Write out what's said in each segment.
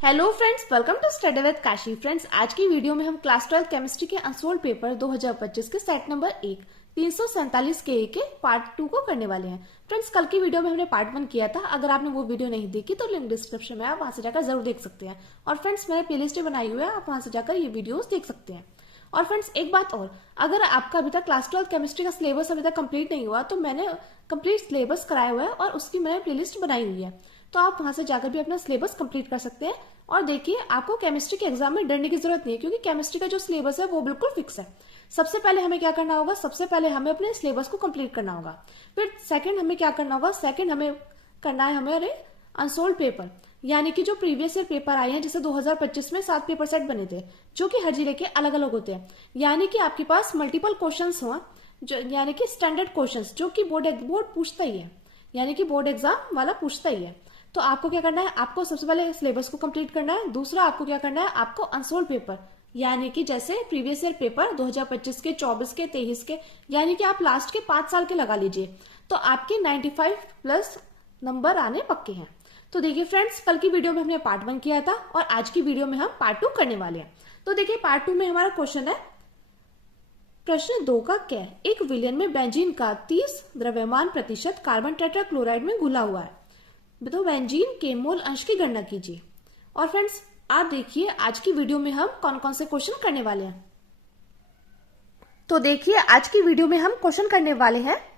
Hello friends, welcome to study with Kashi. Friends, आज की video में हम क्लास 12 केमिस्ट्री के अनसोल्ड पेपर 2025 के सेट नंबर 1 347 के पार्ट 2 को करने वाले हैं। फ्रेंड्स, कल की वीडियो में हमने पार्ट 1 किया था। अगर आपने वो वीडियो नहीं देखी तो लिंक डिस्क्रिप्शन में आप वहां से जाकर जरूर देख सकते हैं। और फ्रेंड्स, मैंने प्लेलिस्ट बनाई हुई है, आप वहां से जाकर ये वीडियोस देख सकते हैं। और फ्रेंड्स, एक बात और, अगर आपका अभी तक क्लास 12 केमिस्ट्री का सिलेबस अभी तक कंप्लीट नहीं हुआ तो मैंने कंप्लीट सिलेबस कराया हुआ है और उसकी मैंने प्लेलिस्ट बनाई हुई है, तो आप वहां से जाकर भी अपना सिलेबस कंप्लीट कर सकते हैं। और देखिए, आपको केमिस्ट्री के एग्जाम में डरने की जरूरत नहीं है, क्योंकि केमिस्ट्री का जो सिलेबस है वो बिल्कुल फिक्स है। सबसे पहले हमें क्या करना होगा, सबसे पहले हमें अपने सिलेबस को कंप्लीट करना होगा। फिर सेकंड हमें क्या करना होगा, सेकंड हमें करना है हमारे अनसोल्ड पेपर, यानी कि जो प्रीवियस ईयर पेपर आए हैं, जैसे 2025 में 7 पेपर सेट बने थे जो कि हर जिले के अलग अलग होते हैं, यानी कि आपके पास मल्टीपल क्वेश्चंस हो, यानी कि स्टैंडर्ड क्वेश्चंस जो कि बोर्ड पूछता ही है, यानी कि बोर्ड एग्जाम वाला पूछता ही है। तो आपको क्या करना है, आपको सबसे पहले सिलेबस को कंप्लीट करना है। दूसरा आपको क्या करना है, आपको अनसोल्ड पेपर, यानी कि जैसे प्रीवियस ईयर पेपर 2025 के, 24 के, 23 के, यानी कि आप लास्ट के 5 साल के लगा लीजिए, तो आपके 95 प्लस नंबर आने पक्के हैं। तो देखिए फ्रेंड्स, कल की वीडियो में हमने पार्ट 1 किया था और आज की वीडियो में हम पार्ट 2 करने वाले हैं। तो देखिए, पार्ट 2 में हमारा क्वेश्चन है प्रश्न 2 का क्या, एक विलयन में बेंजीन का 30 द्रव्यमान प्रतिशत कार्बन टेट्राक्लोराइड में घुला हुआ है, तो बेंजीन के मोल अंश की गणना कीजिए। और फ्रेंड्स, आप देखिए आज की वीडियो में हम कौन कौन से क्वेश्चन करने वाले हैं। तो देखिए, आज की वीडियो में हम क्वेश्चन करने वाले हैं,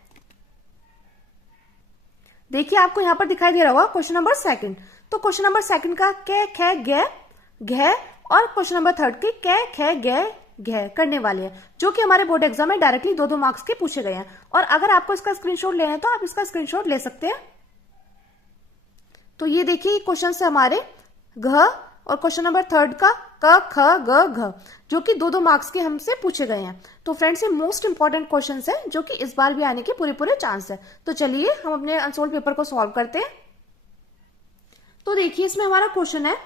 देखिए आपको यहां पर दिखाई दे रहा होगा क्वेश्चन नंबर 2। तो क्वेश्चन नंबर 2 का कै खे गे घे और क्वेश्चन नंबर 3 के कै खे गे घे करने वाले हैं, जो कि हमारे बोर्ड एग्जाम में डायरेक्टली 2-2 मार्क्स के पूछे गए हैं। और अगर आपको इसका स्क्रीनशॉट लेना है तो आप इसका स्क्रीनशॉट ले सकते हैं। तो ये देखिए क्वेश्चन है हमारे घ, और क्वेश्चन नंबर 3 का क ख ग घ, जो कि 2-2 मार्क्स के हमसे पूछे गए हैं। तो फ्रेंड्स, ये मोस्ट इंपॉर्टेंट क्वेश्चन है जो कि इस बार भी आने के पूरे चांस है। तो चलिए हम अपने अनसोल्ड पेपर को सॉल्व करते हैं। तो देखिए, इसमें हमारा क्वेश्चन है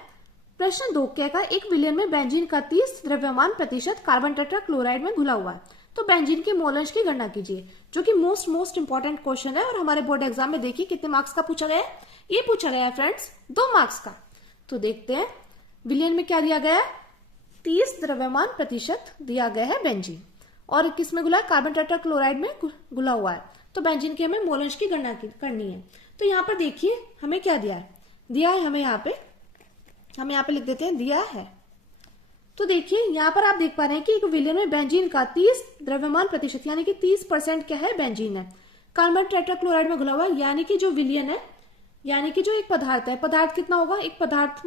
प्रश्न 2 का, एक विलयन में बेंजीन का 30 द्रव्यमान प्रतिशत कार्बन टेट्राक्लोराइड में घुला हुआ है, तो बेंजीन के मोल अंश की गणना कीजिए, जो कि मोस्ट इंपॉर्टेंट क्वेश्चन है। और हमारे बोर्ड एग्जाम में देखिए कितने मार्क्स का पूछा गया है, ये पूछा गया है फ्रेंड्स 2 मार्क्स का। तो देखते हैं, विलयन में क्या दिया गया है, 30 द्रव्यमान प्रतिशत दिया गया है बेंजीन, और किसमें घुला है, कार्बन टेट्राक्लोराइड में घुला हुआ है। तो बेंजीन के हमें मोल अंश की गणना करनी है। तो यहाँ पर देखिए हमें क्या दिया है हमें यहाँ पे लिख देते हैं, दिया है। तो देखिए यहाँ पर आप देख पा रहे हैं कि एक विलयन में बेंजीन का 30 द्रव्यमान प्रतिशत, यानी कि 30% क्या है, बेंजीन है, कार्बन टेट्राक्लोराइड में घुला हुआ है, यानी कि जो विलयन है, यानी कि जो एक पदार्थ है, पदार्थ कितना होगा, एक पदार्थ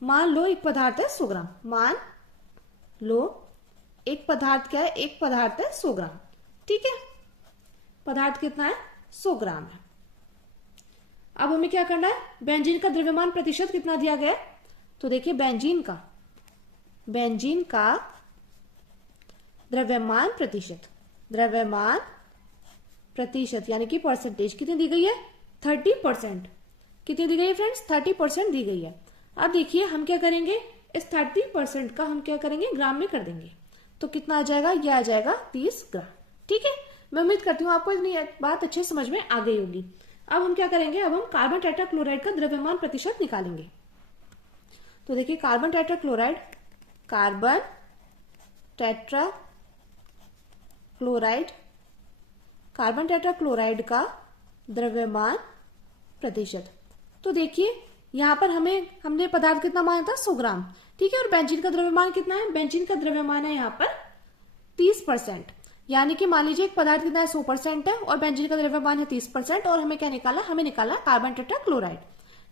मान लो एक पदार्थ है 100 ग्राम, मान लो एक पदार्थ क्या है, एक पदार्थ है 100 ग्राम, ठीक है, पदार्थ कितना है, 100 ग्राम है। अब हमें क्या करना है, बेंजीन का द्रव्यमान प्रतिशत कितना दिया गया है। तो देखिए, बेंजीन का द्रव्यमान प्रतिशत यानी कि परसेंटेज कितनी दी गई है, 30%। कितनी दी गई है फ्रेंड्स, 30% दी गई है। अब देखिए हम क्या करेंगे, इस 30% का हम क्या करेंगे, ग्राम में कर देंगे, तो कितना आ जाएगा, यह आ जाएगा 30 ग्राम, ठीक है। मैं उम्मीद करती हूँ आपको इतनी बात अच्छे समझ में आ गई होगी। अब हम क्या करेंगे, अब हम कार्बन टेट्राक्लोराइड का द्रव्यमान प्रतिशत निकालेंगे। तो देखिए, कार्बन टेट्राक्लोराइड का द्रव्यमान प्रतिशत। तो देखिए यहां पर हमने पदार्थ कितना माना था, 100 ग्राम, ठीक है। और बेंजीन का द्रव्यमान कितना है, बेंजीन का द्रव्यमान है यहाँ पर 30%, यानी कि मान लीजिए एक पदार्थ कितना है, 100% है, और बेंजीन का द्रव्यमान है 30%, और हमें क्या निकाला, हमें निकाला कार्बन टेट्राक्लोराइड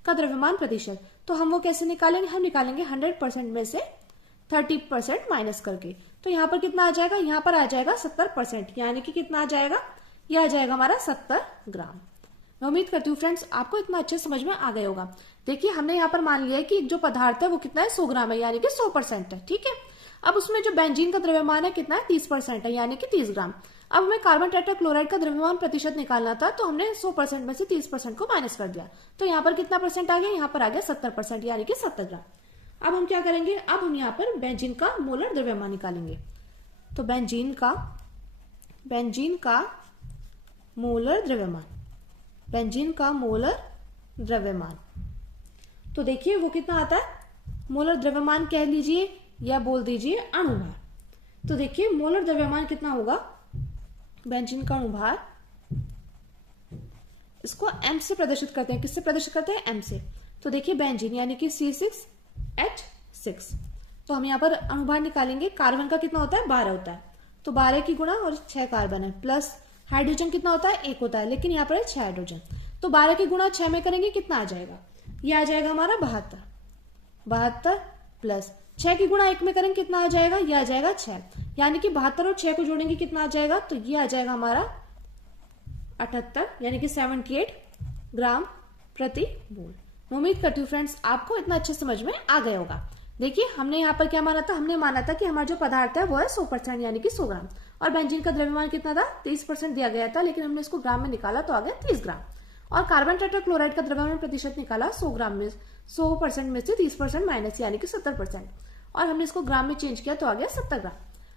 का द्रव्यमान प्रतिशत। तो हम वो कैसे निकालेंगे, हम निकालेंगे 100% में से 30% माइनस करके। तो यहाँ पर कितना आ जाएगा, यहाँ पर आ जाएगा 70%, यानी कि कितना आ जाएगा, यह आ जाएगा हमारा 70 ग्राम। मैं उम्मीद करती हूँ फ्रेंड्स आपको इतना अच्छे समझ में आ गया होगा। देखिए, हमने यहाँ पर मान लिया है कि जो पदार्थ है वो कितना है, 100 ग्राम है, यानी कि 100% है, ठीक है। अब उसमें जो बेंजीन का द्रव्यमान है कितना है, 30% है, यानी कि 30 ग्राम। अब हमें कार्बन टेट्राक्लोराइड का द्रव्यमान प्रतिशत निकालना था, तो हमने 100% में से 30% को माइनस कर दिया, तो यहाँ पर कितना परसेंट आ गया, यहाँ पर आ गया 70%, यानी कि 70 ग्राम। अब हम क्या करेंगे, अब हम यहाँ पर बेंजीन का मोलर द्रव्यमान निकालेंगे। तो बेंजीन का मोलर द्रव्यमान, तो देखिए वो कितना आता है, मोलर द्रव्यमान कह लीजिए या बोल दीजिए अणुभार। तो देखिए मोलर द्रव्यमान कितना होगा, बेंजीन का अणुभार, इसको m से प्रदर्शित करते हैं। किससे प्रदर्शित करते हैं, m से। तो देखिए बेंजीन यानी कि C6H6, तो हम यहाँ पर अणुभार निकालेंगे। कार्बन का कितना होता है, 12 होता है, तो 12 की गुणा और 6 कार्बन है, प्लस हाइड्रोजन कितना होता है, 1 होता है, लेकिन यहाँ पर 6 हाइड्रोजन। तो 12 की गुणा 6 में करेंगे कितना आ जाएगा, ये आ जाएगा हमारा 72 प्लस 6 की गुणा 1 में करेंगे कितना आ जाएगा, ये आ जाएगा 6, यानी कि 72 और 6 को जोड़ेंगे कितना आ जाएगा, तो ये आ जाएगा हमारा 78 यानी कि 78 ग्राम प्रति मोल। मैं उम्मीद करती हूँ फ्रेंड्स आपको इतना अच्छे समझ में आ गया होगा। देखिए हमने यहाँ पर क्या माना था, हमने माना था कि हमारा जो पदार्थ है वो है 100% यानी कि 100 ग्राम, और बेंजीन का द्रव्यमान कितना था, 30% दिया गया था, लेकिन हमने इसको ग्राम में निकाला तो आ गया 30 ग्राम। और कार्बन टेट्राक्लोराइड का द्रव्यमान प्रतिशत निकाला 100 ग्राम में, 100% में से 30% माइनस यानी कि 70%, और हमने इसको ग्राम में चेंज किया तो आ गया 70 ग्राम।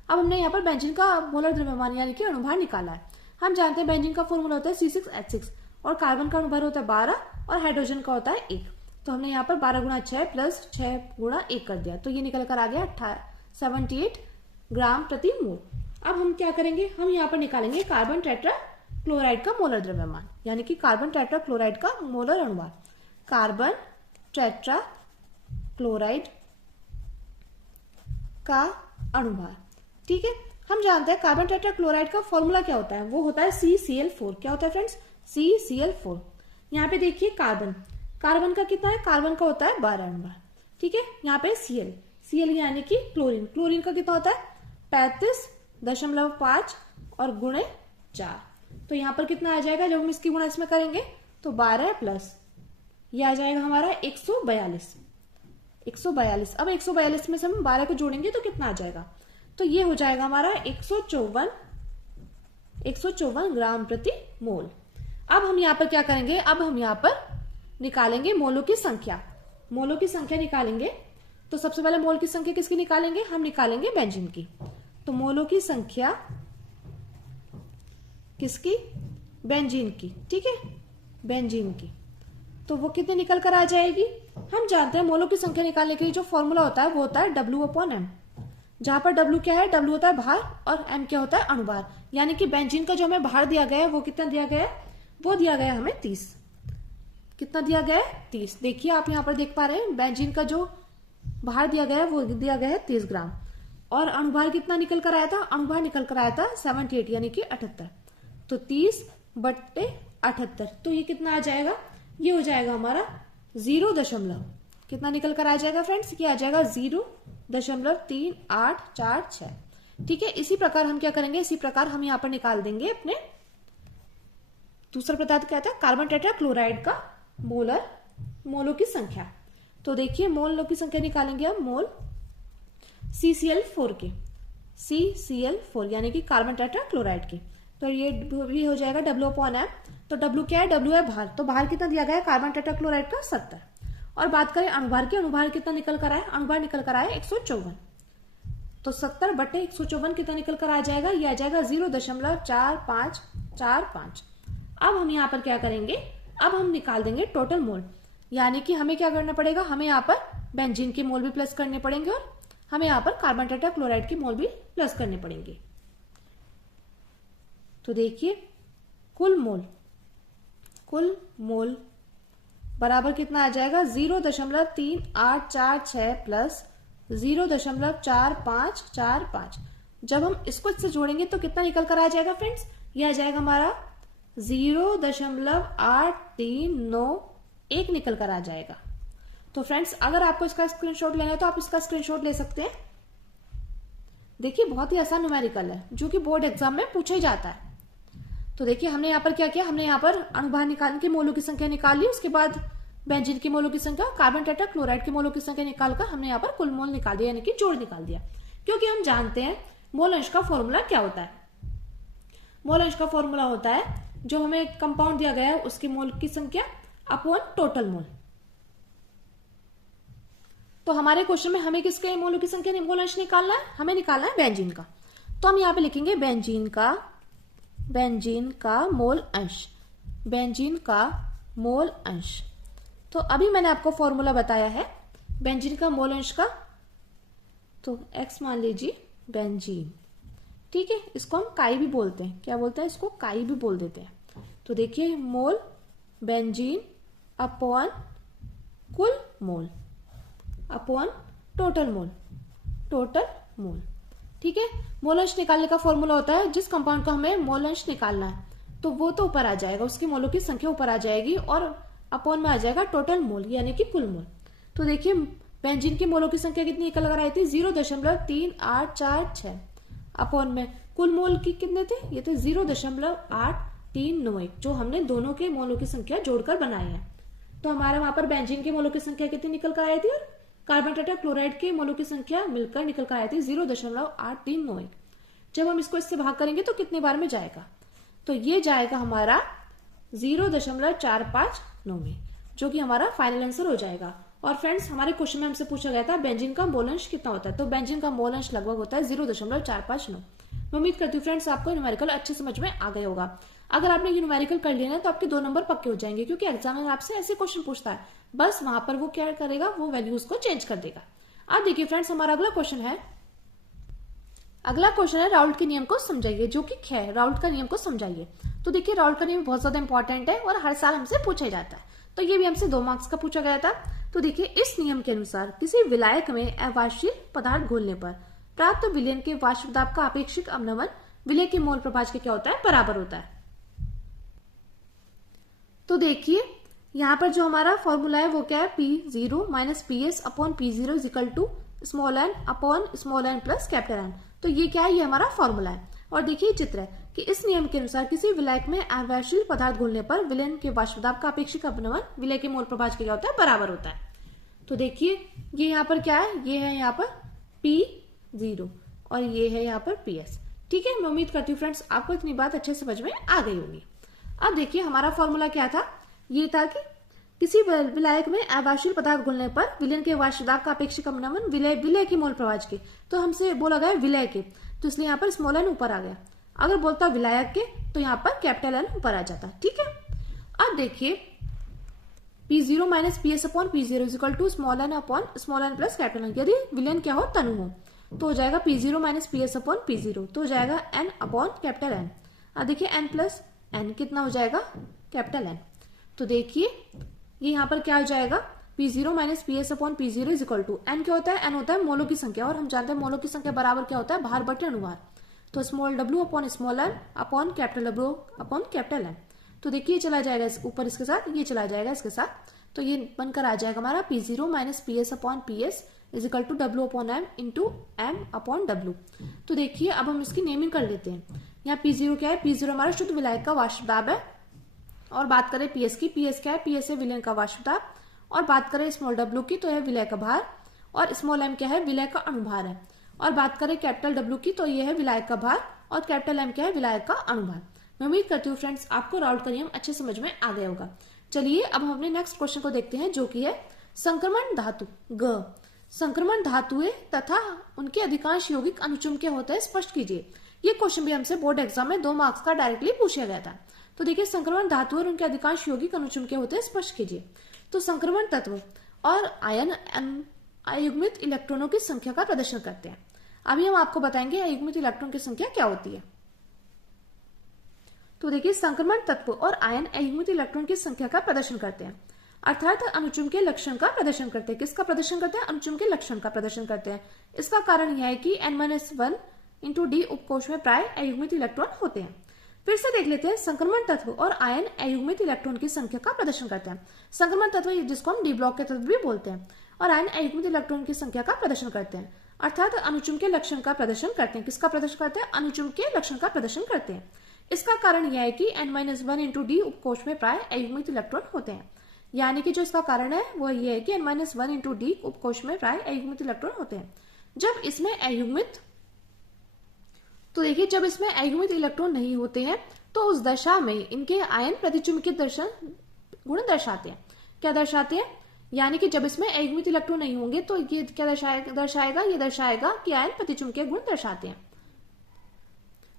अब हमने यहाँ पर बेंजीन का मोलर द्रव्यमान यानी कि अणुभार निकाला है। हम जानते हैं बेंजीन का फॉर्मूला होता है C6H6, और कार्बन का अणुभार होता है 12 और हाइड्रोजन का होता है 1। तो हमने यहाँ पर 12 गुणा 6 प्लस 6 गुणा 1 कर दिया, तो ये निकल कर आ गया 78 ग्राम प्रति मोल। अब हम क्या करेंगे, हम यहाँ पर निकालेंगे कार्बन टेट्रा क्लोराइड का मोलर द्रव्यमान, यानी कि कार्बन टेट्रा क्लोराइड का मोलर अणुभार। कार्बन टेट्रा क्लोराइड का अणुभार, ठीक है। हम जानते हैं कार्बन टेट्रा क्लोराइड का फॉर्मूला क्या होता है, वो होता है CCl4। क्या होता है फ्रेंड्स, CCl4। यहाँ पे देखिए कार्बन का कितना है, कार्बन का होता है 12 अणुभार, ठीक है। यहाँ पे Cl यानी कि क्लोरीन का कितना होता है 35.5 और गुणे 4, तो यहाँ पर कितना आ जाएगा, जब हम इसकी गुणा इसमें करेंगे तो 12 प्लस ये आ जाएगा हमारा 142। अब 142 में से हम 12 को जोड़ेंगे तो कितना आ जाएगा, तो ये हो जाएगा हमारा 154 ग्राम प्रति मोल। अब हम यहाँ पर क्या करेंगे, अब हम यहाँ पर निकालेंगे मोलों की संख्या। मोलों की संख्या निकालेंगे तो सबसे पहले मोल की संख्या किसकी निकालेंगे, हम निकालेंगे बेंजीन की। तो मोलों की संख्या किसकी, बेंजीन की, ठीक है, बेंजीन की। तो वो कितने निकल कर आ जाएगी, हम जानते हैं मोलों की संख्या निकालने के लिए जो फॉर्मूला होता है वो होता है W/M, जहां पर W क्या है, W होता है भार और M क्या होता है अणुभार। यानी कि बेंजीन का जो हमें भार दिया गया है वो कितना दिया गया है, वो दिया गया है हमें 30। कितना दिया गया है, 30। देखिए आप यहाँ पर देख पा रहे हैं बेंजीन का जो भार दिया गया है वो दिया गया है 30 ग्राम, और अणुभार कितना निकल कर आया था, अणुभार निकल कर आया था 78 यानी कि 78। तो 30/78, तो ये कितना आ जाएगा, ये हो जाएगा हमारा 0 कितना निकल कर आ जाएगा फ्रेंड्स, ये आ जाएगा 0.3846, ठीक है। इसी प्रकार हम क्या करेंगे, इसी प्रकार हम यहाँ पर निकाल देंगे अपने दूसरा पदार्थ क्या था, कार्बन टेट्रा क्लोराइड का मोलों की संख्या। तो देखिए मोलों की संख्या निकालेंगे हम मोल CCl4 के, CCl4 यानी कि कार्बन टेट्रा क्लोराइड के। तो ये भी हो जाएगा W/M। तो W क्या है, W है भार, तो भार कितना दिया गया है कार्बन टेट्रा क्लोराइड का 70। और बात करें अणुभार की, अणुभार कितना निकल कर आया, अणुभार निकल कर आया 154। तो 70/154 कितना निकल कर आ जाएगा, ये आ जाएगा 0.4545। अब हम यहाँ पर क्या करेंगे, अब हम निकाल देंगे टोटल मोल, यानी कि हमें क्या करना पड़ेगा, हमें यहाँ पर बेंजीन के मोल भी प्लस करने पड़ेंगे और हमें यहाँ पर कार्बन टेट्रा क्लोराइड के मोल भी प्लस करने पड़ेंगे। तो देखिए कुल मोल बराबर कितना आ जाएगा, 0.3846 प्लस 0.4545। जब हम इसको इससे जोड़ेंगे तो कितना निकल कर आ जाएगा फ्रेंड्स, ये आ जाएगा हमारा 0.8391 निकल कर आ जाएगा। तो फ्रेंड्स अगर आपको इसका स्क्रीनशॉट लेना है तो आप इसका स्क्रीनशॉट ले सकते हैं। देखिए बहुत ही आसान न्यूमेरिकल है जो कि बोर्ड एग्जाम में पूछा ही जाता है। तो देखिए हमने यहाँ पर क्या किया, हमने यहाँ पर अणुभार निकालने के मोलों की संख्या निकाल ली, उसके बाद बेंजीन के मोलों की संख्या, कार्बन टेट्रा क्लोराइड के मोलों की संख्या निकालकर हमने यहाँ पर कुल मोल निकाल दिया, यानी कि जोड़ निकाल दिया। क्योंकि हम जानते हैं मोल अंश का फॉर्मूला क्या होता है, मोल अंश का फॉर्मूला होता है जो हमें कंपाउंड दिया गया है उसके मोल की संख्या अपॉन टोटल मोल। तो हमारे क्वेश्चन में हमें किसके मोलों की संख्या, मोल अंश निकालना है, हमें निकालना है बेंजीन का। तो हम यहाँ पे लिखेंगे बेंजीन का मोल अंश, बेंजीन का मोल अंश। तो अभी मैंने आपको फॉर्मूला बताया है बेंजीन का मोल अंश का, तो X मान लीजिए बेंजीन, ठीक है। इसको हम काई भी बोलते हैं, क्या बोलते हैं इसको, काई भी बोल देते हैं। तो देखिए मोल बेंजीन अपॉन कुल mole upon total mole, total mole, ठीक है। मोल अंश निकालने का फॉर्मूला होता है जिस कंपाउंड का हमें मोल अंश निकालना है तो वो तो ऊपर आ जाएगा, उसके मोलों की संख्या ऊपर आ जाएगी और अपॉन में आ जाएगा टोटल मोल यानी कि कुल मोल। तो देखिए बेंजीन के मोलों की संख्या कितनी निकल कर आई थी, 0.3846, अपॉन में कुल मोल की कितने थे, ये थे 0.8391, जो हमने दोनों के मोलों की संख्या जोड़कर बनाई है। तो हमारा वहां पर बेंजीन के मोलों की संख्या कितनी निकल कर आई थी और कार्बन टेट्राक्लोराइड के मोलों की संख्या मिलकर निकल कर आई थी 0.8391। जब हम इसको इससे भाग करेंगे तो कितने बार में जाएगा, तो ये जाएगा हमारा 0.459 में, जो कि हमारा फाइनल आंसर हो जाएगा। और फ्रेंड्स हमारे क्वेश्चन में हमसे पूछा गया था बेंजीन का मोल अंश कितना होता है, तो बेंजीन का मोल अंश लगभग होता है 0.459। मैं उम्मीद करती हूँ फ्रेंड्स आपको न्यूमेरिकल अच्छे समझ में आ गया होगा। अगर आपने ये न्यूमेरिकल कर लिया ना तो आपके 2 नंबर पक्के हो जाएंगे, क्योंकि एग्जाम में आपसे ऐसे क्वेश्चन पूछता है, बस वहां पर वो क्या करेगा, वो वैल्यूज को चेंज कर देगा। अब देखिए फ्रेंड्स हमारा अगला क्वेश्चन है राउल्ट के नियम को समझाइए, जो कि है राउल्ट का नियम को समझाइए। तो देखिए राउल्ट का नियम बहुत ज्यादा इंपॉर्टेंट है और हर साल हमसे पूछा जाता है, तो ये भी हमसे 2 मार्क्स का पूछा गया था। तो देखिए इस नियम के अनुसार किसी विलायक में अवाष्यील पदार्थ घोलने पर प्राप्त विलयन के वाष्प दाब का अपेक्षित अवनमन विलय के मोल प्रभाज के क्या होता है, बराबर होता है। तो देखिए यहाँ पर जो हमारा फॉर्मूला है वो क्या है, P0 minus PS upon P0 is equal to small n upon small n plus capital N. तो ये क्या है, ये हमारा फॉर्मूला है। और देखिए चित्र है कि इस नियम के अनुसार किसी विलायक में अवाष्यील पदार्थ घोलने पर विलयन के वाष्प दाब का अपेक्षित अवनमन विलय के मोल प्रभाज के क्या होता है, बराबर होता है। तो देखिए ये यहाँ पर क्या है, ये है यहाँ पर P0 और ये है यहाँ पर PS, ठीक है। मैं उम्मीद करती हूँ फ्रेंड्स आपको इतनी बात अच्छे से समझ में आ गई होगी। अब देखिए हमारा फॉर्मूला क्या था, ये था कि किसी विलायक में अवाष्यील पदार्थ घुलने पर विलयन के वाष्प दाब का अपेक्षित अवनमन विलय के मोल प्रभाज के, तो हमसे बोला गया विलय के, तो इसलिए यहाँ पर स्मॉल एन ऊपर आ गया। अगर बोलता विलायक के तो यहाँ पर कैपिटल एन ऊपर आ जाता, ठीक है। अब देखिए P0 minus PS upon P0 is equal to small n upon small n plus capital N. यदि विलयन क्या हो, तनु हो, तो हो जाएगा P0 minus PS upon P0, तो हो जाएगा N अपॉन कैपिटल एन। अब देखिए N प्लस N कितना हो जाएगा, कैपिटल एन। तो देखिए ये यहाँ पर क्या हो जाएगा, P0 minus PS upon P0 is equal to N क्या होता है, N होता है मोलों की संख्या, और हम जानते हैं मोलों की संख्या बराबर क्या होता है, भार बटे अनुभार। तो small w upon small n upon capital W upon capital N. तो देखिए चला जाएगा ऊपर इसके साथ, ये चला जाएगा इसके साथ, तो ये बनकर आ जाएगा हमारा P0 minus PS upon PS is equal to W upon M into M upon W। तो देखिए अब हम इसकी नेमिंग कर लेते हैं। यहाँ P0 क्या है, P0 हमारा शुद्ध विलायक का वाष्प दाब है, और बात करें PS की, PS क्या है, PS है विलयन का वाष्प दाब, और बात करें स्मॉल w की तो है विलय का भार, और स्मॉल m क्या है, विलय का अणुभार है, और बात करें कैपिटल W की तो ये है विलायक का भार, और कैपिटल M क्या है, विलायक का अणुभार। मैं उम्मीद करती हूँ फ्रेंड्स आपको राउल्ट का नियम अच्छे समझ में आ गया होगा। चलिए अब हम अपने नेक्स्ट क्वेश्चन को देखते हैं, जो कि है संक्रमण धातु ग। संक्रमण धातुएं तथा उनके अधिकांश यौगिक अनुचुंबकीय होते हैं, स्पष्ट कीजिए। ये क्वेश्चन भी हमसे बोर्ड एग्जाम में 2 मार्क्स का डायरेक्टली पूछा गया था। तो देखिए संक्रमण धातु और उनके अधिकांश यौगिक अनुचुंबकीय होते हैं, स्पष्ट कीजिए। तो संक्रमण तत्व और आयन अयुग्मित इलेक्ट्रॉनों की संख्या का प्रदर्शन करते हैं। अभी हम आपको बताएंगे अयुग्मित इलेक्ट्रॉन की संख्या क्या होती है। तो देखिए संक्रमण तत्व और आयन अयुग्मित इलेक्ट्रॉन की संख्या का प्रदर्शन करते हैं, अर्थात अनुचुंबकीय लक्षण का प्रदर्शन करते हैं। किसका प्रदर्शन करते हैं, अनुचुंबकीय लक्षण का प्रदर्शन करते हैं। इसका कारण यह है कि N-1 इंटू डी उपकोश में प्राय अयुग्मित इलेक्ट्रॉन होते हैं। फिर से देख लेते हैं, संक्रमण तत्व और आयन अयुग्मित इलेक्ट्रॉन की संख्या का प्रदर्शन करते हैं। संक्रमण तत्व जिसको हम डी ब्लॉक के तत्व भी बोलते हैं, और आयन अयुग्मित इलेक्ट्रॉन की संख्या का प्रदर्शन करते हैं, अर्थात अनुचुंबकीय लक्षण का प्रदर्शन करते हैं। किसका प्रदर्शन करते हैं, अनुचुंबकीय लक्षण का प्रदर्शन करते हैं। इसका कारण यह है कि N-1 इंटू डी उपकोश में प्राय अयुग्मित इलेक्ट्रॉन होते हैं। यानी कि जो इसका कारण है वो ये है कि N-1 इंटू डी उपकोश में प्राय अयुग्मित इलेक्ट्रॉन होते हैं। जब इसमें अयुग्मित, तो देखिए जब इसमें अयुग्मित इलेक्ट्रॉन नहीं होते हैं तो उस दशा में इनके आयन प्रतिचुंबकीय गुण दर्शाते हैं। क्या दर्शाते हैं, यानी कि जब इसमें अयुग्मित इलेक्ट्रॉन नहीं होंगे तो ये क्या दर्शाएगा, ये दर्शाएगा कि आयन प्रतिचुंबकीय गुण दर्शाते हैं।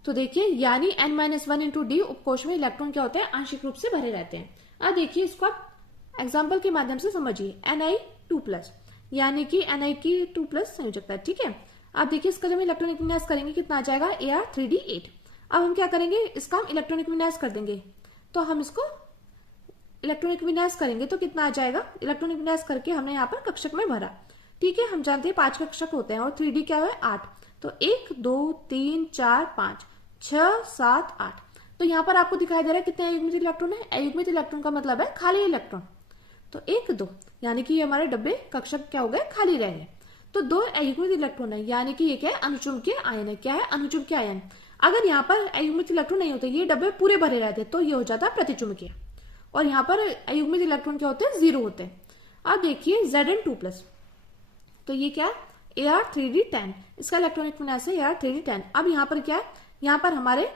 तो देखिए यानी N-1 इंटू डी उपकोश में इलेक्ट्रॉन क्या होते हैं, आंशिक रूप से भरे रहते हैं। अब देखिए इसको आप एग्जाम्पल के माध्यम से समझिए Ni2+, यानी कि Ni2+ संयोजकता, ठीक है। अब देखिए इसका जब हम इलेक्ट्रॉनिक विन्यास करेंगे कितना आ जाएगा, Ar3D8। अब हम क्या करेंगे, इसका हम इलेक्ट्रॉनिक विन्यास कर देंगे, तो हम इसको इलेक्ट्रॉनिक विन्यास करेंगे तो कितना आ जाएगा, इलेक्ट्रॉनिक विन्यास करके हमने यहाँ पर कक्षक में भरा, ठीक है। हम जानते हैं 5 कक्षक होते हैं और 3D क्या है 8, तो 1 2 3 4 5 6 7 8। तो यहाँ पर आपको दिखाई दे रहा है कितने अयुग्मित इलेक्ट्रॉन है, अयुग्मित इलेक्ट्रॉन का मतलब है खाली इलेक्ट्रॉन, तो 1 2, यानी कि ये हमारे डब्बे कक्षक क्या हो गए, खाली रह गए। तो 2 अयुग्मित इलेक्ट्रॉन है, यानी कि ये क्या है, अणुचुंबकीय आयन है। क्या है, अणुचुंबकीय आयन। अगर यहाँ पर अयुग्मित इलेक्ट्रॉन नहीं होते, ये डब्बे पूरे भरे रहते, तो ये हो जाता है प्रतिचुंबकीय, और यहाँ पर अयुग्मित इलेक्ट्रॉन क्या होते हैं, 0 होते हैं। अब देखिए Zn2+, तो ये क्या है Ar3D10, इसका इलेक्ट्रॉनिक विन्यास है Ar3D10। अब यहाँ पर क्या है, यहाँ पर हमारे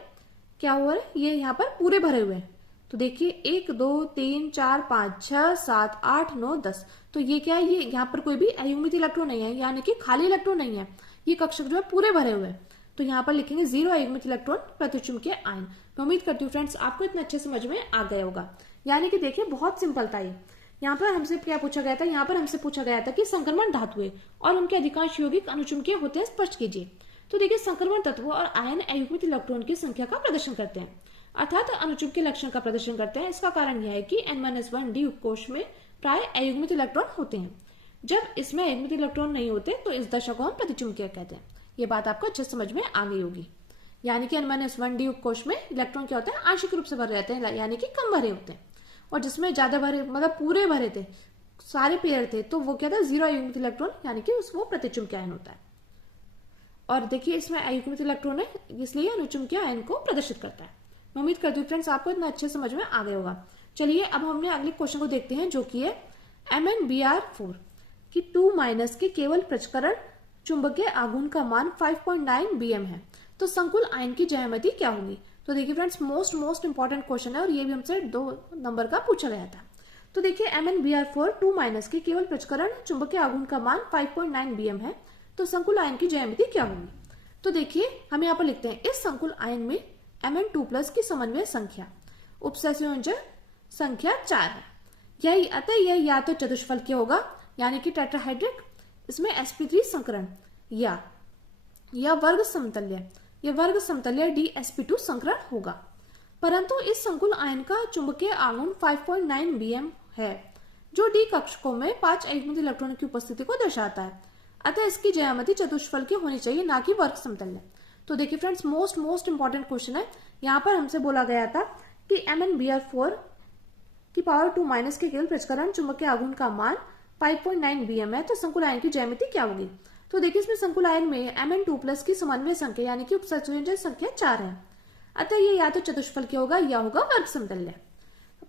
क्या हुआ है, ये यहाँ पर पूरे भरे हुए हैं, तो देखिए 1 2 3 4 5 6 7 8 9 10, तो ये क्या है, ये यहाँ पर कोई भी अयुग्मित इलेक्ट्रॉन नहीं है, यानी कि खाली इलेक्ट्रॉन नहीं है, ये कक्षक जो है पूरे भरे हुए हैं। तो यहाँ पर लिखेंगे 0 अयुग्मित इलेक्ट्रॉन प्रतिचुंबकीय आयन। मैं उम्मीद करती हूँ फ्रेंड्स आपको इतना अच्छे समझ में आ गया होगा। यानी कि देखिए बहुत सिंपल था ये। यहाँ पर हमसे क्या पूछा गया था, यहाँ पर हमसे पूछा गया था कि संक्रमण धातुएं और उनके अधिकांश यौगिक अणुचुंबकीय होते हैं, स्पष्ट कीजिए। तो देखिए संक्रमण तत्व और आयन अयुग्मित इलेक्ट्रॉन की संख्या का प्रदर्शन करते हैं, अर्थात अणुचुंबकीय लक्षण का प्रदर्शन करते हैं। इसका कारण यह है कि N-1d उपकोष में प्राय अयुग्मित इलेक्ट्रॉन होते हैं। जब इसमें अयुग्मित इलेक्ट्रॉन नहीं होते तो इस दशा को हम प्रतिचुंबकीय कहते हैं। ये बात आपको अच्छे समझ में आ गई होगी। यानी कि N-1d उपकोष में इलेक्ट्रॉन क्या होता है, आंशिक रूप से भरे रहते हैं, यानी कि कम भरे होते हैं, और जिसमें ज्यादा भरे मतलब पूरे भरे थे, सारे पेयर थे, तो वो क्या था 0 अयुग्मित इलेक्ट्रॉन, यानी कि वो प्रतिचुंबकीय आयन होता है। और देखिए इसमें अयुग्मित इलेक्ट्रॉन है, इसलिए अणुचुंबकीय आयन को प्रदर्शित करता है। मैं उम्मीद करती हूँ फ्रेंड्स आपको इतना अच्छे समझ में आ गया होगा। चलिए अब हमने अगले क्वेश्चन को देखते हैं, जो कि है MnBr4 की 2- के केवल प्रचकरण चुंबकीय आघूर्ण का मान 5.9 bm है, तो संकुल आयन की ज्यामिति क्या होगी। तो देखिए फ्रेंड्स मोस्ट इंपॉर्टेंट क्वेश्चन है, और ये भी हमसे 2 नंबर का पूछा गया था। तो देखिए MnBr4 2- के केवल प्रचकरण चुंबकीय आघूर्ण का मान 5.9 bm है, तो संकुल आयन की ज्यामिति क्या होगी। तो देखिए हम यहाँ पर लिखते हैं, इस संकुल आयन में Mn2+ की समन्वय संख्या उपसंयोजक संख्या 4 है। यही अतः यह या तो चतुष्फलकीय होगा, यानी कि टेट्राहेड्रिक, इसमें sp3 संकरण, या वर्ग समतल्य, यह वर्ग समतल्य dsp2 संकरण होगा। परंतु इस संकुल आयन का चुंबकीय आघूर्ण 5.9 bm है, जो डी कक्षकों में 5 अयुग्मित इलेक्ट्रॉनों की उपस्थिति को दर्शाता है। अतः इसकी ज्यामिति चतुष्फलकीय होनी चाहिए, ना कि वर्ग समतल्य। तो देखिए फ्रेंड्स मोस्ट इंपॉर्टेंट क्वेश्चन है। यहाँ पर हमसे बोला गया था कि MnBr4 की पावर 2- के केवल प्रचकरण चुंबकीय आघूर्ण का मान 5.9 bm है, तो संकुल आयन की ज्यामिति क्या होगी। तो देखिए इसमें संकुल आयन में Mn2+ की समन्वय संख्या, यानी कि उपसंयोजक संख्या 4 है। अतः ये या तो चतुष्फलकीय होगा या होगा वर्ग समतल्य।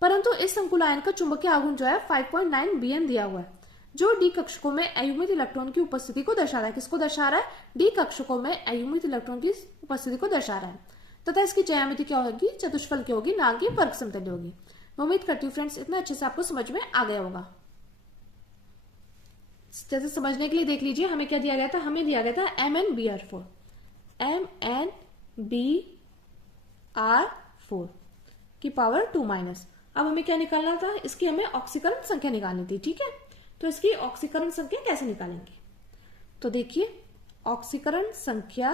परंतु इस संकुल आयन का चुंबकीय आघूर्ण जो है 5.9 bm दिया हुआ है, जो डी कक्षकों में अयुग्मित इलेक्ट्रॉन की उपस्थिति को दर्शा रहा है। किसको दर्शा रहा है, डी कक्षकों में अयुग्मित इलेक्ट्रॉन की उपस्थिति को दर्शा रहा है, तथा इसकी ज्यामिति क्या होगी, चतुष्फलकीय होगी, ना कि वर्ग समतल्य होगी। मैं उम्मीद करती हूँ फ्रेंड्स इतना अच्छे से आपको समझ में आ गया होगा। जैसे समझने के लिए देख लीजिए, हमें क्या दिया गया था, हमें दिया गया था MnBr4 की पावर 2-। अब हमें क्या निकालना था, इसकी हमें ऑक्सीकरण संख्या निकालनी थी, ठीक है। तो इसकी ऑक्सीकरण संख्या कैसे निकालेंगे, तो देखिए ऑक्सीकरण संख्या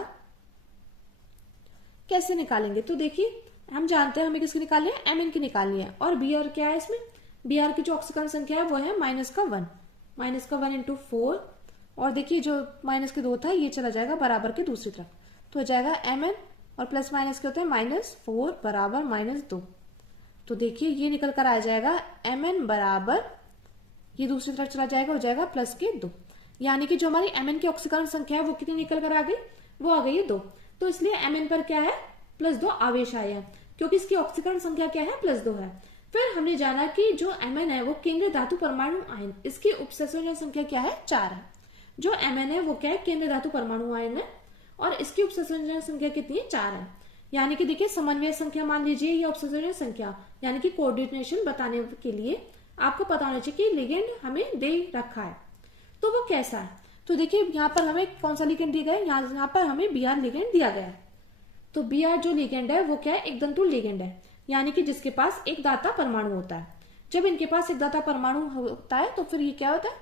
कैसे निकालेंगे। तो देखिए हम जानते हैं हमें किसकी निकालनी है, Mn की निकालनी है, और Br क्या है, इसमें Br की जो ऑक्सीकरण संख्या है वो है -1 × 4, और देखिए जो -2 था ये चला जाएगा बराबर के दूसरी तरफ, तो हो जाएगा Mn, और प्लस माइनस के होते हैं -4 बराबर -2। तो देखिए ये निकल कर आ जाएगा Mn बराबर, ये दूसरी तरफ चला जाएगा, हो जाएगा +2। यानी कि जो हमारी Mn की ऑक्सीकरण संख्या है वो कितनी निकल कर आ गई, वो आ गई है 2। तो इसलिए Mn पर क्या है, +2 आवेश आए हैं, क्योंकि इसकी ऑक्सीकरण संख्या क्या है, +2 है। फिर हमने जाना कि जो Mn है वो केंद्रीय धातु परमाणु आयन, इसकी उपसंयोजक संख्या क्या है, 4 है। जो Mn है वो क्या है, केंद्रीय धातु परमाणु आयन है, और इसकी उपसंयोजक संख्या कितनी है, 4 है। यानी कि देखिए समन्वय संख्या मान लीजिए या उपसंयोजक संख्या, यानी कि कोऑर्डिनेशन बताने के लिए आपको पता होना चाहिए कि लिगेंड हमें दे रखा है, तो वो कैसा है। तो देखिए यहाँ पर हमें कौन सा लिगेंड दिया गया है, यहाँ पर हमें Br लिगेंड दिया गया है। तो Br जो लिगेंड है वो क्या है, एक दंतुल लिगेंड है, यानी कि जिसके पास एक दाता परमाणु होता है। जब इनके पास एक दाता परमाणु होता है तो फिर ये क्या होता है,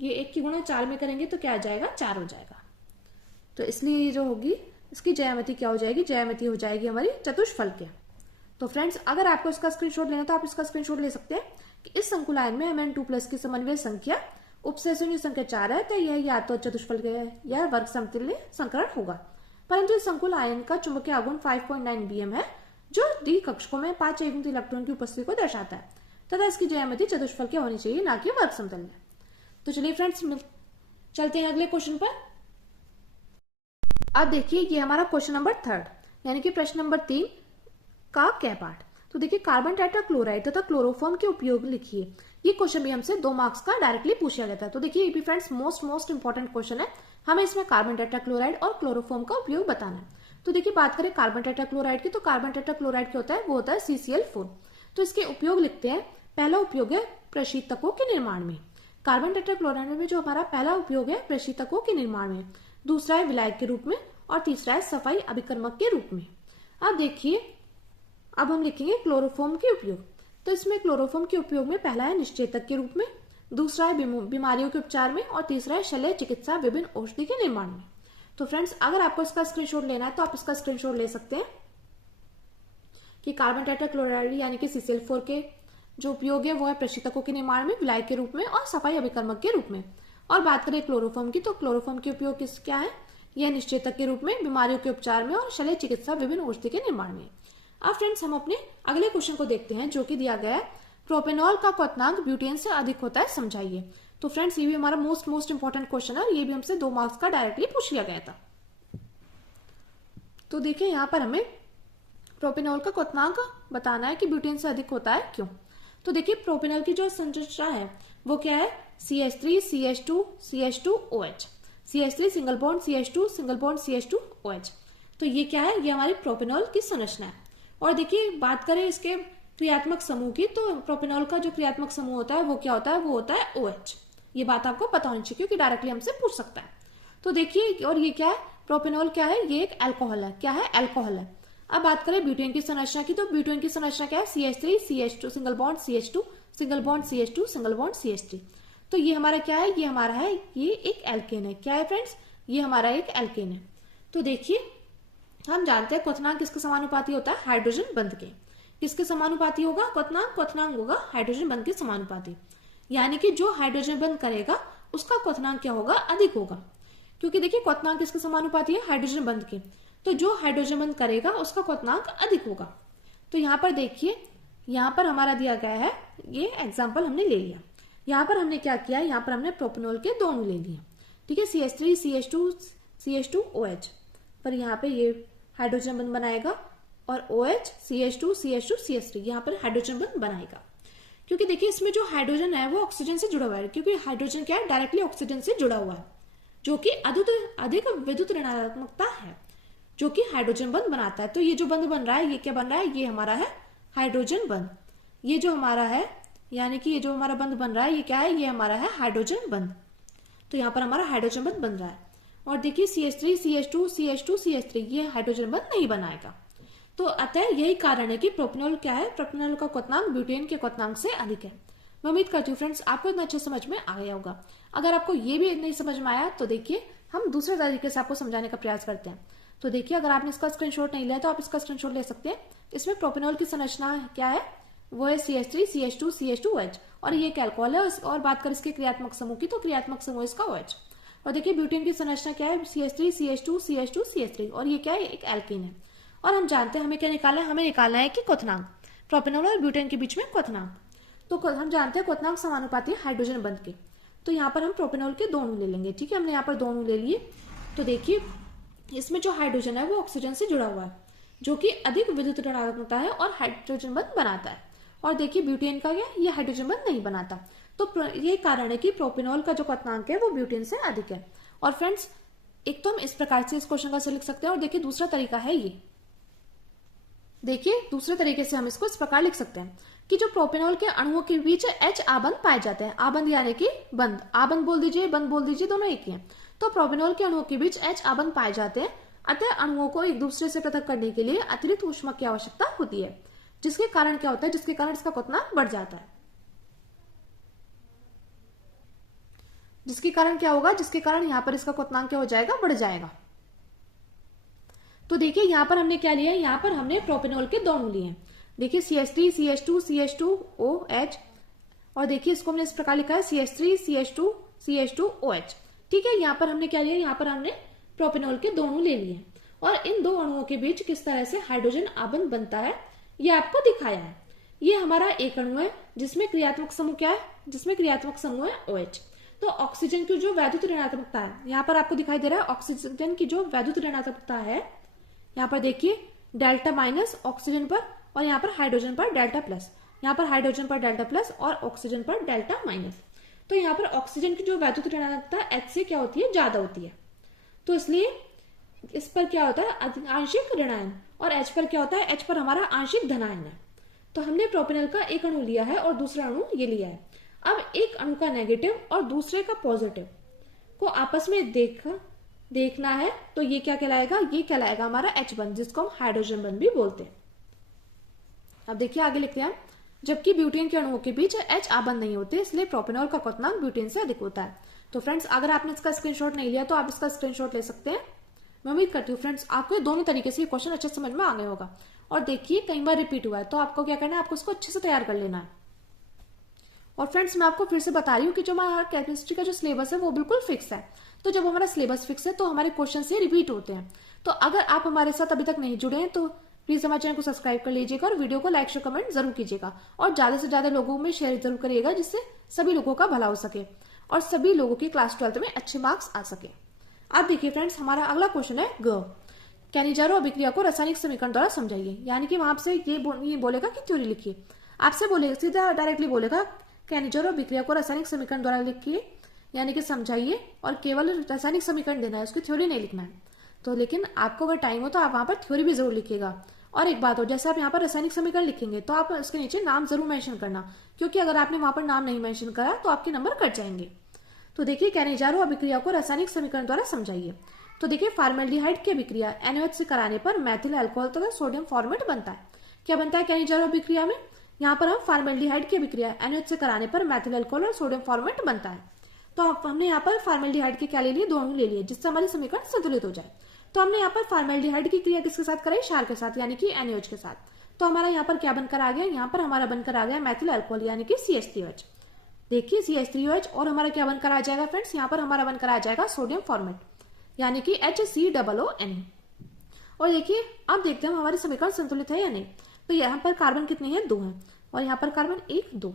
ये 1 की गुणा 4 में करेंगे तो क्या आ जाएगा, 4 हो जाएगा। तो इसलिए ये जो होगी इसकी ज्यामिति क्या हो जाएगी, ज्यामिति हो जाएगी हमारी चतुष्फलकीय। तो फ्रेंड्स अगर आपको इसका स्क्रीनशॉट लेना तो आप इसका स्क्रीनशॉट ले सकते हैं कि इस संकुलायन में Mn2+ की समन्वय संख्या उपसैसुनी संख्या 4 है, तो यह या तो चतुष्फलकीय या वर्ग समतुल्य संकरण होगा। परंतु इस संकुल आयन का चुंबकीय आघूर्ण 5.9 bm है, जो डी कक्षकों में 5 युग्मित इलेक्ट्रॉन की उपस्थिति को दर्शाता है तथा इसकी ज्यामिति चतुष्फलकीय होनी चाहिए, ना कि वर्ग समतुल्य। तो चलिए फ्रेंड्स चलते हैं अगले क्वेश्चन पर। अब देखिए ये हमारा क्वेश्चन नंबर 3 यानी कि प्रश्न नंबर 3 का क्या पार्ट। तो देखिए कार्बन टेट्राक्लोराइड तथा क्लोरोफॉर्म के उपयोग लिखिए। ये क्वेश्चन भी हमसे 2 मार्क्स का डायरेक्टली पूछा गया था। तो देखिए ये भी फ्रेंड्स मोस्ट इंपॉर्टेंट क्वेश्चन है, हमें इसमें कार्बन टेट्राक्लोराइड और क्लोरोफॉर्म का उपयोग बताना है। तो देखिए बात करें कार्बन टेट्राक्लोराइड की, तो कार्बन टेट्राक्लोराइड क्या होता है, वो होता है CCl4। तो इसके उपयोग लिखते हैं। पहला उपयोग है प्रशीतकों के निर्माण में। कार्बन टेट्राक्लोराइड में जो हमारा पहला उपयोग है प्रशीतकों के निर्माण में, दूसरा है विलायक के रूप में और तीसरा है सफाई अभिकर्मक के रूप में। अब देखिए अब हम लिखेंगे क्लोरोफॉर्म के उपयोग। तो इसमें क्लोरोफॉर्म के उपयोग में पहला है निश्चेतक के रूप में, दूसरा है बीमारियों के उपचार में और तीसरा है शल्य चिकित्सा विभिन्न औषधि के निर्माण में। तो फ्रेंड्स अगर आपको इसका स्क्रीनशॉट लेना है तो आप इसका स्क्रीनशॉट ले सकते हैं कि कार्बन टेट्राक्लोराइड यानी कि CCl4 के जो उपयोग है वो है प्रशीतकों के निर्माण में, विलायक के रूप में और सफाई अभिकर्मक के रूप में। और बात करें क्लोरोफॉर्म की, तो क्लोरोफॉर्म के उपयोग क्या है, यह निश्चेतक के रूप में, बीमारियों के उपचार में और शल्य चिकित्सा विभिन्न औषधि के निर्माण में। अब फ्रेंड्स हम अपने अगले क्वेश्चन को देखते हैं जो कि दिया गया है प्रोपेनॉल का क्वथनांक ब्यूटेन से अधिक होता है, समझाइए। तो फ्रेंड्स ये भी हमारा मोस्ट इंपॉर्टेंट क्वेश्चन है, ये भी हमसे 2 मार्क्स का डायरेक्टली पूछ लिया गया था। तो देखिए यहाँ पर हमें प्रोपेनॉल का क्वथनांक बताना है कि ब्यूटेन से अधिक होता है क्यों। तो देखिए प्रोपेनॉल की जो संरचना है वो क्या है, CH3 CH2 CH2 OH, CH3 single bond CH2 single bond CH2 OH। तो ये क्या है, ये हमारी प्रोपेनॉल की संरचना है। और देखिए बात करें इसके क्रियात्मक समूह की, तो प्रोपेनॉल का जो क्रियात्मक समूह होता है वो क्या होता है, वो होता है OH। ये बात आपको पता होनी चाहिए क्योंकि डायरेक्टली हमसे पूछ सकता है। तो देखिए और ये क्या है, प्रोपेनॉल क्या है, ये एक अल्कोहल है। क्या है, अल्कोहल है। अब बात करें ब्यूटेन की संरचना की, तो ब्यूटेन की संरचना क्या है, CH3 CH2 single bond CH2 single bond CH2 single bond CH3। तो ये हमारा क्या है, ये हमारा है, ये एक एल्केन है। क्या है फ्रेंड्स, ये हमारा एक एल्केन है। तो देखिए हम जानते हैं क्वथनांक किसके समानुपाती होता है, हाइड्रोजन बंध के। किसके समानुपाती होगा क्वथनांक, क्वथनांक होगा हाइड्रोजन बंध के समानुपाती। यानी कि जो हाइड्रोजन बंध करेगा उसका क्वथनांक क्या होगा, अधिक होगा। क्योंकि देखिए क्वथनांक किसके समानुपाती है, हाइड्रोजन बंध के। तो जो हाइड्रोजन बंध करेगा उसका क्वथनांक अधिक होगा। तो यहाँ पर देखिए, यहाँ पर हमारा दिया गया है, ये एग्जाम्पल हमने ले लिया। यहाँ पर हमने क्या किया, यहाँ पर हमने प्रोपेनॉल के दोनों ले लिए। ठीक है, CH3 CH2 OH पर यहाँ पे ये हाइड्रोजन बंध बनाएगा और OH CH2 CH3 यहाँ पर हाइड्रोजन बंध बनाएगा। क्योंकि देखिए इसमें जो हाइड्रोजन है वो ऑक्सीजन से जुड़ा हुआ है, क्योंकि हाइड्रोजन क्या है, डायरेक्टली ऑक्सीजन से जुड़ा हुआ है, जो कि अधिक विद्युत ऋणात्मकता है, जो कि हाइड्रोजन बंध बनाता है। तो ये जो बंध बन रहा है, ये क्या बन रहा है, ये हमारा है हाइड्रोजन बंध। ये जो हमारा है, यानी कि ये जो हमारा बंध बन रहा है, ये क्या है, ये हमारा है हाइड्रोजन बंध। तो यहाँ पर हमारा हाइड्रोजन बंध बन रहा है। और देखिए CH3 CH2 CH3 ये हाइड्रोजन बंध नहीं बनाएगा। तो अतः यही कारण है कि प्रोपेनॉल क्या है, प्रोपेनॉल का क्वथनांक ब्यूटेन के क्वथनांक से अधिक है। मैं उम्मीद करती हूँ फ्रेंड्स आपको इतना अच्छे समझ में आ गया होगा। अगर आपको ये भी नहीं समझ में आया तो देखिए हम दूसरे तरीके से आपको समझाने का प्रयास करते हैं। तो देखिए अगर आपने इसका स्क्रीनशॉट नहीं लिया तो आप इसका स्क्रीनशॉट ले सकते हैं। इसमें प्रोपेनॉल की संरचना क्या है, वो है CH3 CH2 OH और ये एक अल्कोहल है। और बात करें इसके क्रियात्मक समूह की, तो क्रियात्मक समूह इसका OH। और देखिए ब्यूटेन की संरचना क्या है, CH3 CH2 और ये क्या है, एक एल्कीन है। और हम जानते हैं हमें क्या निकालना है, हमें निकालना है कि क्वथनांक, प्रोपेनॉल और ब्यूटेन के बीच में क्वथनांक। तो हम जानते हैं क्वथनांक समानुपाती है हाइड्रोजन बंध के। तो यहाँ पर हम प्रोपेनॉल के दोनों ले लेंगे। ठीक है, हमने यहाँ पर दोनों ले लिए। तो देखिए इसमें जो हाइड्रोजन है वो ऑक्सीजन से जुड़ा हुआ है, जो कि अधिक विद्युत ऋणात्मकता है और हाइड्रोजन बंध बनाता है। और देखिए ब्यूटेन का क्या, ये हाइड्रोजन बंध नहीं बनाता। तो ये कारण है कि प्रोपेनॉल का जो क्वथनांक है वो ब्यूटेन से अधिक है। और फ्रेंड्स एक तो हम इस प्रकार से इस क्वेश्चन का आंसर लिख सकते हैं, और देखिए दूसरा तरीका है ये। देखिए दूसरे तरीके से हम इसको इस प्रकार लिख सकते हैं कि जो प्रोपेनॉल के अणुओं के बीच H आबंध पाए जाते हैं। आबंध यानी कि बंध, आबंध बोल दीजिए, बंध बोल दीजिए, दोनों एक ही हैं। तो प्रोपेनॉल के अणुओं के बीच H आबंध पाए जाते हैं। अतः अणुओं को एक दूसरे से पृथक करने के लिए अतिरिक्त ऊष्मा की आवश्यकता होती है, जिसके कारण क्या होता है, जिसके कारण इसका क्वथनांक बढ़ जाता है। जिसके कारण क्या होगा, जिसके कारण यहाँ पर इसका क्वथनांक क्या हो जाएगा, बढ़ जाएगा। तो देखिए यहाँ पर हमने क्या लिया है, यहाँ पर हमने प्रोपेनॉल के दो अणु लिए हैं। देखिए CH3 CH2 CH2OH, और देखिए इसको हमने इस प्रकार लिखा है CH3 CH2 CH2OH। ठीक है, यहाँ पर हमने क्या लिया, यहाँ पर हमने प्रोपेनॉल के दो अणु ले लिए हैं और इन दो अणुओं के बीच किस तरह से हाइड्रोजन आबंध बनता है ये आपको दिखाया है। ये हमारा एक अणु है जिसमें क्रियात्मक समूह क्या है, जिसमें क्रियात्मक समूह है OH। तो ऑक्सीजन की जो वैद्युत ऋणात्मकता है, यहाँ पर आपको दिखाई दे रहा है ऑक्सीजन की जो वैद्युत ऋणात्मकता है, यहाँ पर देखिए डेल्टा माइनस ऑक्सीजन पर और यहाँ पर हाइड्रोजन पर डेल्टा प्लस, यहाँ पर हाइड्रोजन पर डेल्टा प्लस और ऑक्सीजन पर डेल्टा माइनस। तो यहाँ पर ऑक्सीजन की जो वैद्युत ऋणात्मकता H से क्या होती है, ज्यादा होती है, तो इसलिए इस पर क्या होता है, आंशिक ऋणायन, और H पर क्या होता है, H पर हमारा आंशिक धनायन है। तो हमने प्रोपेनॉल का एक अणु लिया है और दूसरा अणु ये लिया है। अब एक अणु का नेगेटिव और दूसरे का पॉजिटिव को आपस में देखना है, तो ये क्या कहलाएगा, ये कहलाएगा हमारा H बंध, जिसको हम हाइड्रोजन बंध भी बोलते हैं। अब देखिए आगे लिखते हैं, जबकि ब्यूटेन के अणुओं के बीच H आबंध नहीं होते, इसलिए प्रोपेनॉल का क्वथनांक ब्यूटेन से अधिक होता है। तो फ्रेंड्स अगर आपने इसका स्क्रीनशॉट नहीं लिया तो आप इसका स्क्रीनशॉट ले सकते हैं। मैं उम्मीद करती हूँ फ्रेंड्स आपको ये दोनों तरीके से क्वेश्चन अच्छे समझ में आ गया होगा। और देखिए कई बार रिपीट हुआ है, तो आपको क्या करना है, आपको इसको अच्छे से तैयार कर लेना है। और फ्रेंड्स मैं आपको फिर से बता रही हूँ कि जो हमारा केमिस्ट्री का जो सिलेबस है वो बिल्कुल फिक्स है। तो जब हमारा सिलेबस फिक्स है तो हमारे क्वेश्चन से रिपीट होते हैं। तो अगर आप हमारे साथ अभी तक नहीं जुड़े हैं तो प्लीज हमारे चैनल को सब्सक्राइब कर लीजिएगा और वीडियो को लाइक शेयर कमेंट जरूर कीजिएगा और ज्यादा से ज्यादा लोगों में शेयर जरूर करिएगा, जिससे सभी लोगों का भला हो सके और सभी लोगों की क्लास 12th में अच्छे मार्क्स आ सके। अब देखिए फ्रेंड्स हमारा अगला क्वेश्चन है कैनिजारो अभिक्रिया को रासायनिक समीकरण द्वारा समझाइए। यानी कि वहां से ये बोलेगा कि थ्योरी लिखिए, आपसे बोलेगा सीधा डायरेक्टली बोलेगा कैनिजारो अभिक्रिया को रासायनिक समीकरण द्वारा लिखिए, यानी कि समझाइए, और केवल रासायनिक समीकरण देना है, उसकी थ्योरी नहीं लिखना है। तो लेकिन आपको अगर टाइम हो तो आप वहां पर थ्योरी भी जरूर लिखिएगा। और एक बात हो, जैसे आप यहाँ पर रासायनिक समीकरण लिखेंगे तो आप उसके नीचे नाम जरूर मेंशन करना, क्योंकि अगर आपने वहां पर नाम नहीं मेंशन करा तो आपके नंबर कट जाएंगे। तो देखिए कैनिजारो अभिक्रिया को रासायनिक समीकरण द्वारा समझाइए। तो देखिए फार्मेल्डिहाइड की अभिक्रिया NaOH से कराने पर मैथिल अल्कोहल तथा सोडियम फॉर्मेट बनता है। क्या बनता है कैनिजारो अभिक्रिया में, यहाँ पर हम फार्मेल्डिहाइड की अभिक्रिया NaOH से कराने पर मैथिल अल्कोहल और सोडियम फॉर्मेट बनता है। तो हमने यहाँ पर फार्मेल्डिहाइड के क्या ले लिए, दो अणु ले लिए, जिससे हमारी समीकरण संतुलित हो जाए। तो हमने यहाँ पर फार्मेल्डिहाइड की क्रिया किसके साथ कराई, क्षार के साथ, यानी कि NaOH के साथ। तो हमारा यहाँ पर क्या बनकर आ गया, यहाँ पर हमारा बनकर आ गया मैथिल अल्कोहल यानी कि CH3OH। देखिए CH3OH और हमारा क्या बनकर आ जाएगा फ्रेंड्स, यहाँ पर हमारा बनकर आ जाएगा सोडियम फॉर्मेट यानी कि HCOONA। और देखिए अब देखते हैं हमारी समीकरण संतुलित है या नहीं। तो यहाँ पर कार्बन कितने हैं, 2 हैं, और यहाँ पर कार्बन 1 2।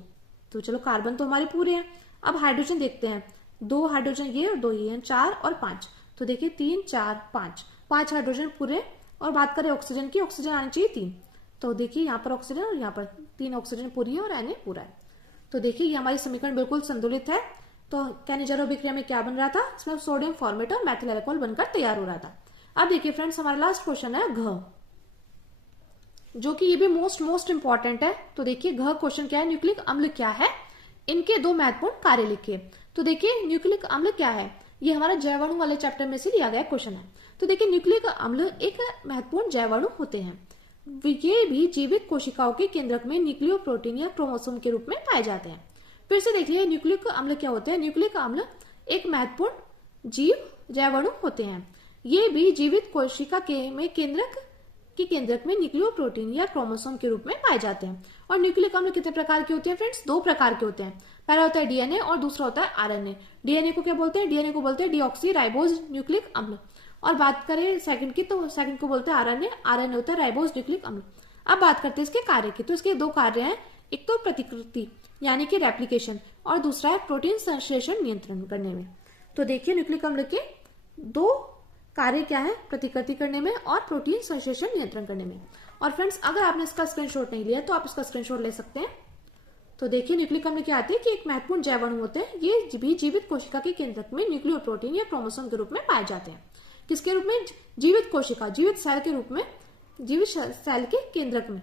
तो चलो कार्बन तो हमारे पूरे हैं। अब हाइड्रोजन देखते हैं, 2 हाइड्रोजन ये और 2 ये हैं, 4 और 5। तो देखिए 3 4 5 हाइड्रोजन पूरे। और बात करें ऑक्सीजन की, ऑक्सीजन आनी चाहिए 3। तो देखिए यहाँ पर ऑक्सीजन और यहाँ पर 3 ऑक्सीजन पूरी है और Na पूरा है। तो देखिए ये हमारी समीकरण बिल्कुल संतुलित है। तो कैनिजारो अभिक्रिया में क्या बन रहा था, इसमें सोडियम फॉर्मेट और मैथिल अल्कोहल बनकर तैयार हो रहा था। अब देखिए फ्रेंड्स हमारा लास्ट क्वेश्चन है जो कि ये भी मोस्ट इंपॉर्टेंट है। तो देखिए क्वेश्चन क्या है, न्यूक्लिक अम्ल क्या है, इनके 2 महत्वपूर्ण कार्य लिखिए। तो देखिए न्यूक्लिक अम्ल क्या है, ये हमारा जैवाणु वाले चैप्टर में से लिया गया क्वेश्चन है। तो देखिए न्यूक्लिक अम्ल एक महत्वपूर्ण जैवाणु होते हैं। ये भी जीवित कोशिकाओं के केंद्रक में न्यूक्लियो प्रोटीन या क्रोमोसोम के रूप में पाए जाते हैं। फिर से देख लिए न्यूक्लिक अम्ल क्या होते हैं, न्यूक्लिक अम्ल एक महत्वपूर्ण जैवाणु होते हैं। ये भी जीवित कोशिका के केंद्रक में न्यूक्लियो प्रोटीन या क्रोमोसोम के रूप में पाए जाते हैं। और न्यूक्लिक अम्ल कितने प्रकार के होते हैं फ्रेंड्स, 2 प्रकार के होते हैं। पहला होता है DNA और दूसरा होता है RNA। DNA को क्या बोलते हैं, DNA को बोलते हैं डीऑक्सी राइबोज न्यूक्लिक अम्ल। और बात करें सेकंड की, तो सेकंड को बोलते हैं RNA होता है राइबोज न्यूक्लिक अम्ल। अब बात करते हैं इसके कार्य की। तो इसके 2 कार्य हैं, एक तो प्रतिकृति यानी कि रेप्लिकेशन, और दूसरा है प्रोटीन संश्लेषण नियंत्रण करने में। तो देखिए न्यूक्लिक अम्ल के 2 कार्य क्या है, प्रतिकृति करने में और प्रोटीन संश्लेषण नियंत्रण करने में। और फ्रेंड्स अगर आपने इसका स्क्रीनशॉट नहीं लिया तो आप इसका स्क्रीनशॉट ले सकते हैं। तो देखिए न्यूक्लिक अम्ल क्या आती है कि एक महत्वपूर्ण जैवाणु होते हैं। ये भी जीवित कोशिका के केंद्रक में न्यूक्लियो प्रोटीन या क्रोमोसोम के रूप में पाए जाते हैं। किसके रूप में, जीवित कोशिका, जीवित सेल के रूप में, जीवित सेल के केंद्रक में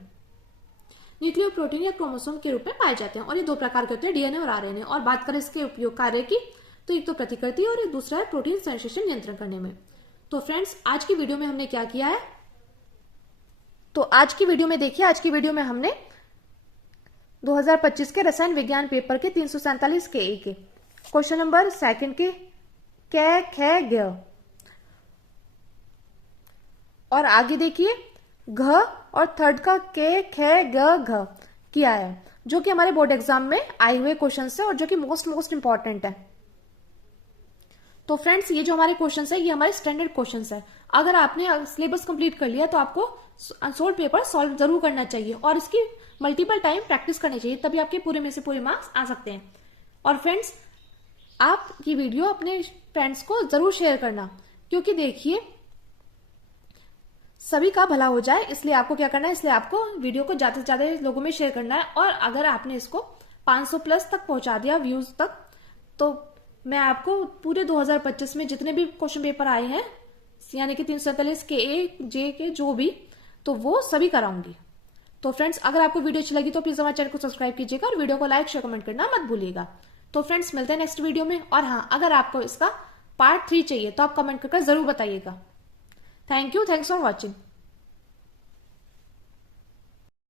न्यूक्लियो प्रोटीन या क्रोमोसोम के रूप में पाए जाते हैं। और ये 2 प्रकार के होते हैं, DNA और RNA। और बात करें इसके उपयोग कार्य की, तो एक तो प्रतिकृति और एक दूसरा है प्रोटीन संश्लेषण नियंत्रण करने में। तो फ्रेंड्स आज की वीडियो में हमने क्या किया है, तो आज की वीडियो में देखिए, आज की वीडियो में हमने 2025 के रसायन विज्ञान पेपर के 347 के क्वेश्चन नंबर सेकंड के कै खे ग, और आगे देखिए घ और थर्ड का के खे ग घ किया है, जो कि हमारे बोर्ड एग्जाम में आए हुए क्वेश्चन है और जो कि मोस्ट इंपॉर्टेंट है। तो फ्रेंड्स ये जो हमारे क्वेश्चन है ये हमारे स्टैंडर्ड क्वेश्चन है। अगर आपने सिलेबस कंप्लीट कर लिया तो आपको अनसोल्ड पेपर सॉल्व जरूर करना चाहिए और इसकी मल्टीपल टाइम प्रैक्टिस करनी चाहिए, तभी आपके पूरे में से पूरे मार्क्स आ सकते हैं। और फ्रेंड्स आप ये वीडियो अपने फ्रेंड्स को जरूर शेयर करना, क्योंकि देखिए सभी का भला हो जाए, इसलिए आपको क्या करना है, इसलिए आपको वीडियो को ज्यादा से ज्यादा लोगों में शेयर करना है। और अगर आपने इसको 500 प्लस तक पहुंचा दिया व्यूज तक, तो मैं आपको पूरे 2025 में जितने भी क्वेश्चन पेपर आए हैं, यानी कि 347 के ए जे के जो भी, तो वो सभी कराऊंगी। तो फ्रेंड्स अगर आपको वीडियो अच्छी लगी तो प्लीज हमारे चैनल को सब्सक्राइब कीजिएगा और वीडियो को लाइक शेयर कमेंट करना मत भूलिएगा। तो फ्रेंड्स मिलते हैं नेक्स्ट वीडियो में। और हाँ, अगर आपको इसका पार्ट 3 चाहिए तो आप कमेंट करके जरूर बताइएगा। Thank you, thanks for watching.